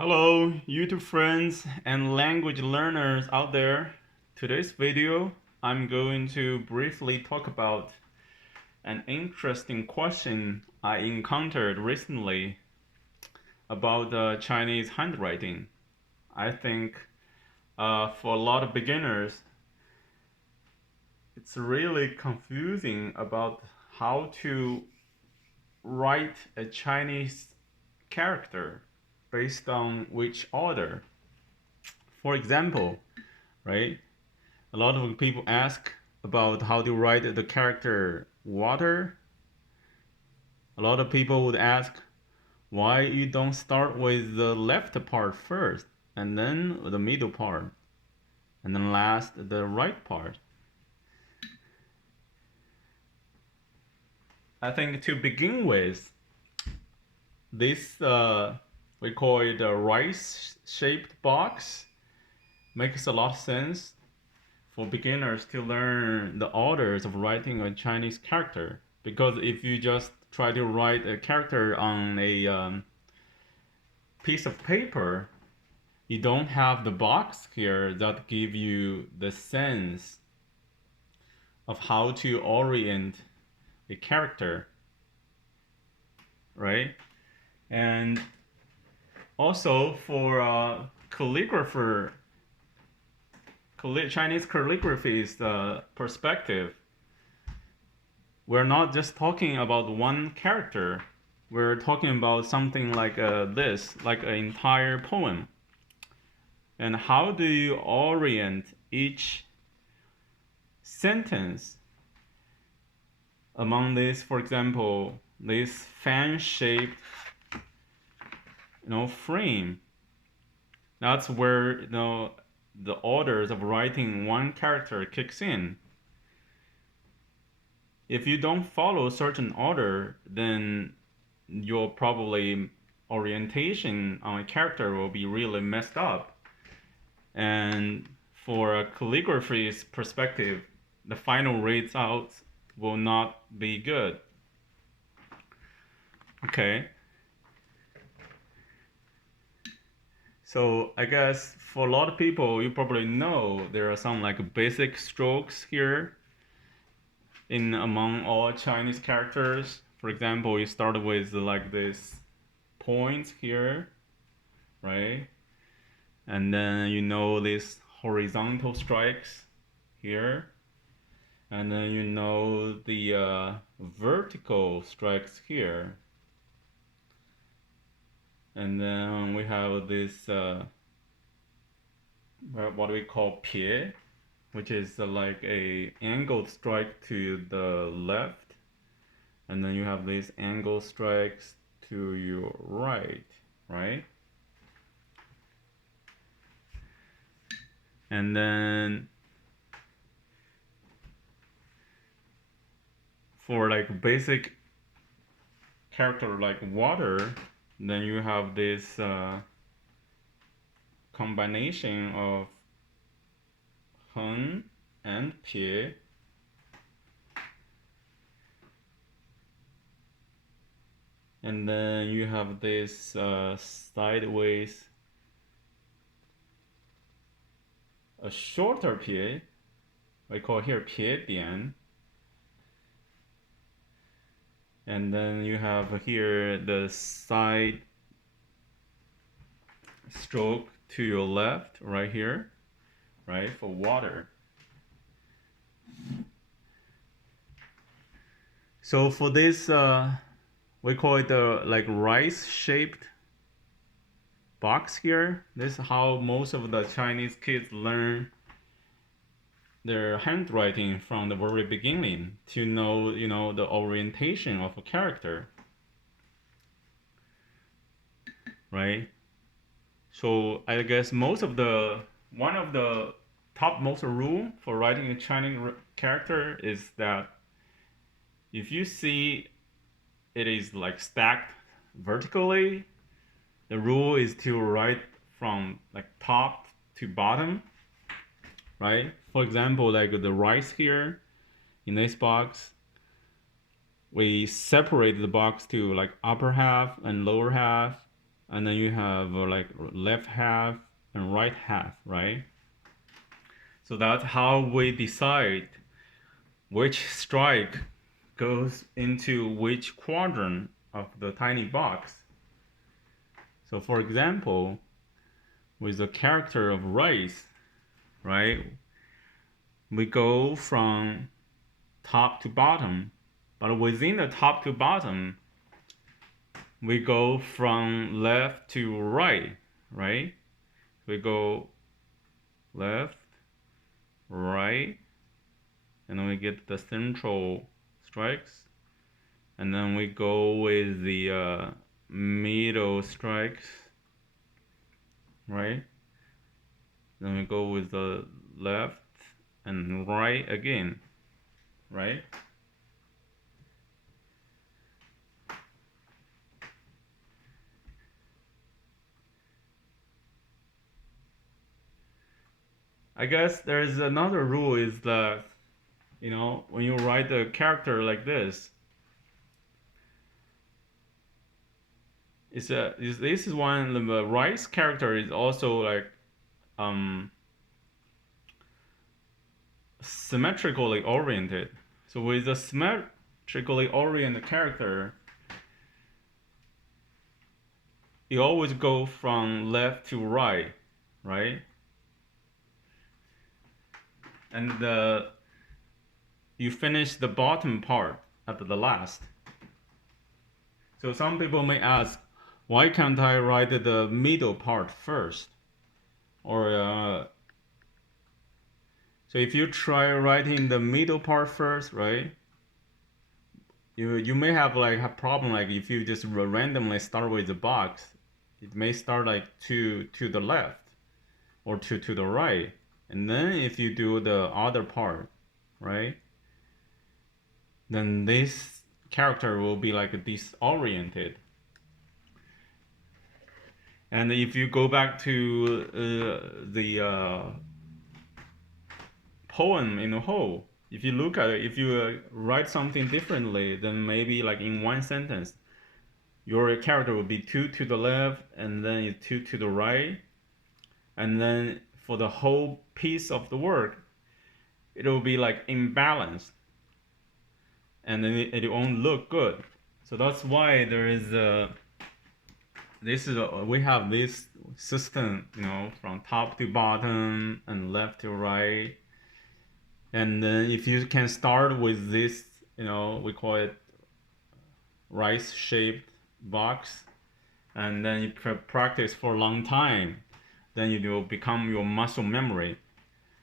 Hello, YouTube friends and language learners out there. Today's video, I'm going to briefly talk about an interesting question I encountered recently about Chinese handwriting. I think for a lot of beginners, it's really confusing about how to write a Chinese character based on which order. For example, right? A lot of people ask about how to write the character water. A lot of people would ask why you don't start with the left part first and then the middle part and then last the right part. I think to begin with, this we call it a rice-shaped box makes a lot of sense for beginners to learn the orders of writing a Chinese character. Because if you just try to write a character on a piece of paper, you don't have the box here that give you the sense of how to orient a character, right? And also for Chinese calligraphy's perspective, we're not just talking about one character. We're talking about something like this, like an entire poem. And how do you orient each sentence among this, for example, this fan-shaped, frame? That's where the orders of writing one character kicks in. If you don't follow a certain order, then your probably orientation on a character will be really messed up. And for a calligraphy's perspective, the final result will not be good. Okay. So I guess for a lot of people, you probably know there are some like basic strokes here in among all Chinese characters. For example, you start with like this points here, right? And then these horizontal strikes here. And then the vertical strikes here. And then we have this what we call pie, which is like a angled strike to the left, and then you have these angled strikes to your right? And then for like basic character like water, then you have this combination of hen and pie. And then you have this sideways, a shorter pie, we call here pie dian. And then you have here the side stroke to your left, right here, right, for water. So for this, we call it the like rice-shaped box here. This is how most of the Chinese kids learn their handwriting from the very beginning to know, the orientation of a character, right? So I guess one of the topmost rule for writing a Chinese character is that if you see it is like stacked vertically, the rule is to write from like top to bottom, right? For example, like the rice here in this box, we separate the box to like upper half and lower half, and then you have like left half and right half, right? So that's how we decide which strike goes into which quadrant of the tiny box. So for example, with the character of rice, right? We go from top to bottom, but within the top to bottom, we go from left to right, right? We go left, right, and then we get the central strikes, and then we go with the middle strikes, right? Then we go with the left and right again, right? I guess there's another rule is that, you know, when you write a character like this, this is one the rice character is also like um symmetrically oriented. So with a symmetrically oriented character, you always go from left to right, right? And you finish the bottom part at the last. So some people may ask, why can't I write the middle part first? Or so if you try writing the middle part first, right? You may have like a problem like if you just randomly start with the box, it may start like to the left or to the right, and then if you do the other part, right? Then this character will be like disoriented. And if you go back to the poem in a whole, if you look at it, if you write something differently, then maybe like in one sentence, your character will be two to the left and then two to the right. And then for the whole piece of the work, it will be like imbalanced. And then it won't look good. So that's why there is we have this system, you know, from top to bottom and left to right. And then if you can start with this, you know, we call it rice shaped box, and then you practice for a long time, then it will become your muscle memory.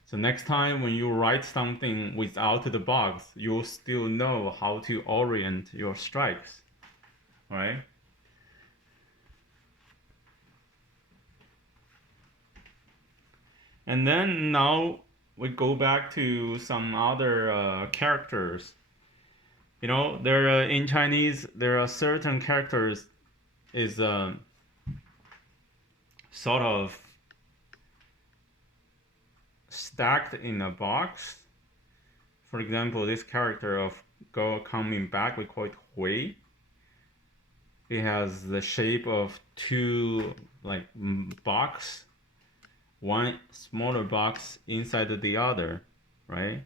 So next time when you write something without the box, you'll still know how to orient your strikes, right? And then now we go back to some other characters. You know, there in Chinese there are certain characters is sort of stacked in a box. For example, this character of go coming back, we call it Hui. It has the shape of two like box, one smaller box inside the other, right?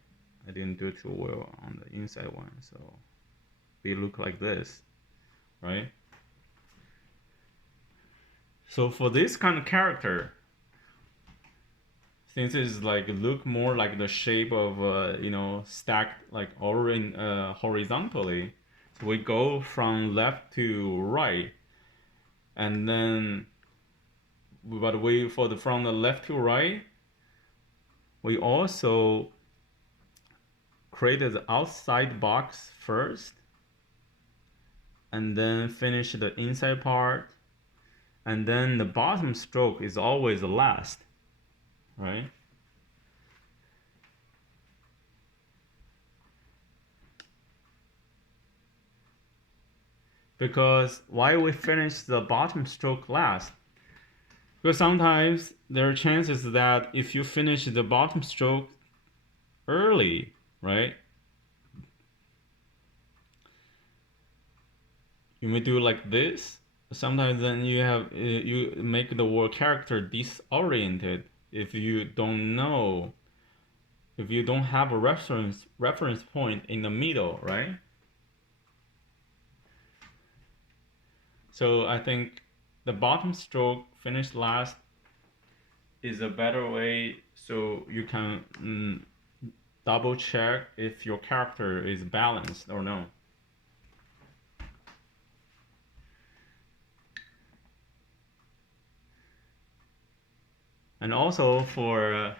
I didn't do too well on the inside one, so they look like this, right? So for this kind of character, since it's like look more like the shape of you know, stacked like horizontally, so we go from left to right, and then but we from the left to right, we also created the outside box first, and then finish the inside part, and then the bottom stroke is always the last, right? Because why we finish the bottom stroke last? Because sometimes there are chances that if you finish the bottom stroke early, right? You may do like this, sometimes then you have you make the word character disoriented if you don't know, if you don't have a reference point in the middle, right? So I think the bottom stroke finished last is a better way, so you can double check if your character is balanced or no. And also for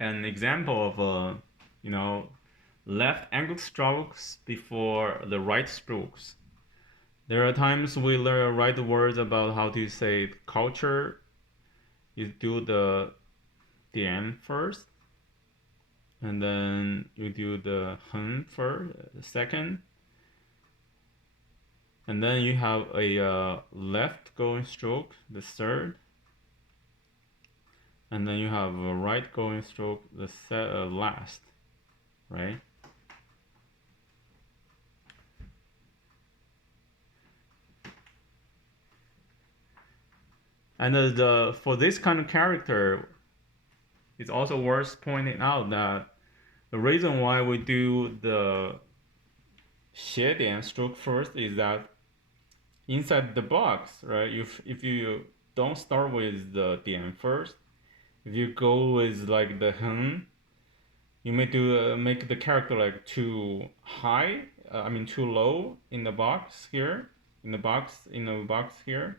an example of you know, left angled strokes before the right strokes. There are times we write words about how to say culture. You do the dian first, and then you do the hen first, second, and then you have a left going stroke, the third, and then you have a right going stroke, the last, right? And for this kind of character, it's also worth pointing out that the reason why we do the 斜点 stroke first is that inside the box, right? If you don't start with the 点 first, if you go with like the 横, you may do make the character like too high. I mean too low in the box here, in the box here,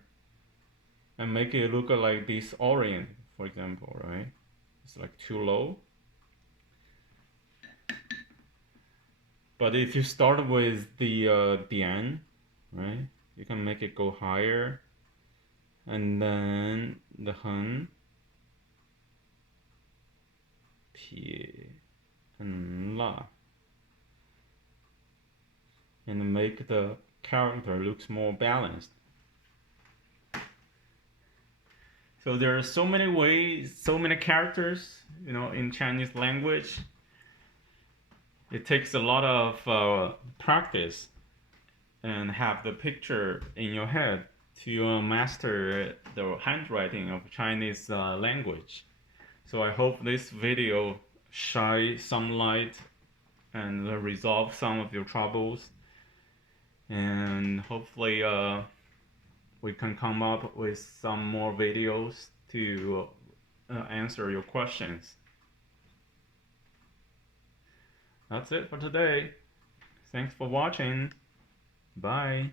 and make it look like disorient, for example, right? It's like too low. But if you start with the dian, right, you can make it go higher, and then the hen, 撇 and la, and make the character looks more balanced. So there are so many ways, so many characters, you know, in Chinese language. It takes a lot of practice and have the picture in your head to master the handwriting of Chinese language. So I hope this video shines some light and resolve some of your troubles, and hopefully we can come up with some more videos to answer your questions. That's it for today. Thanks for watching. Bye.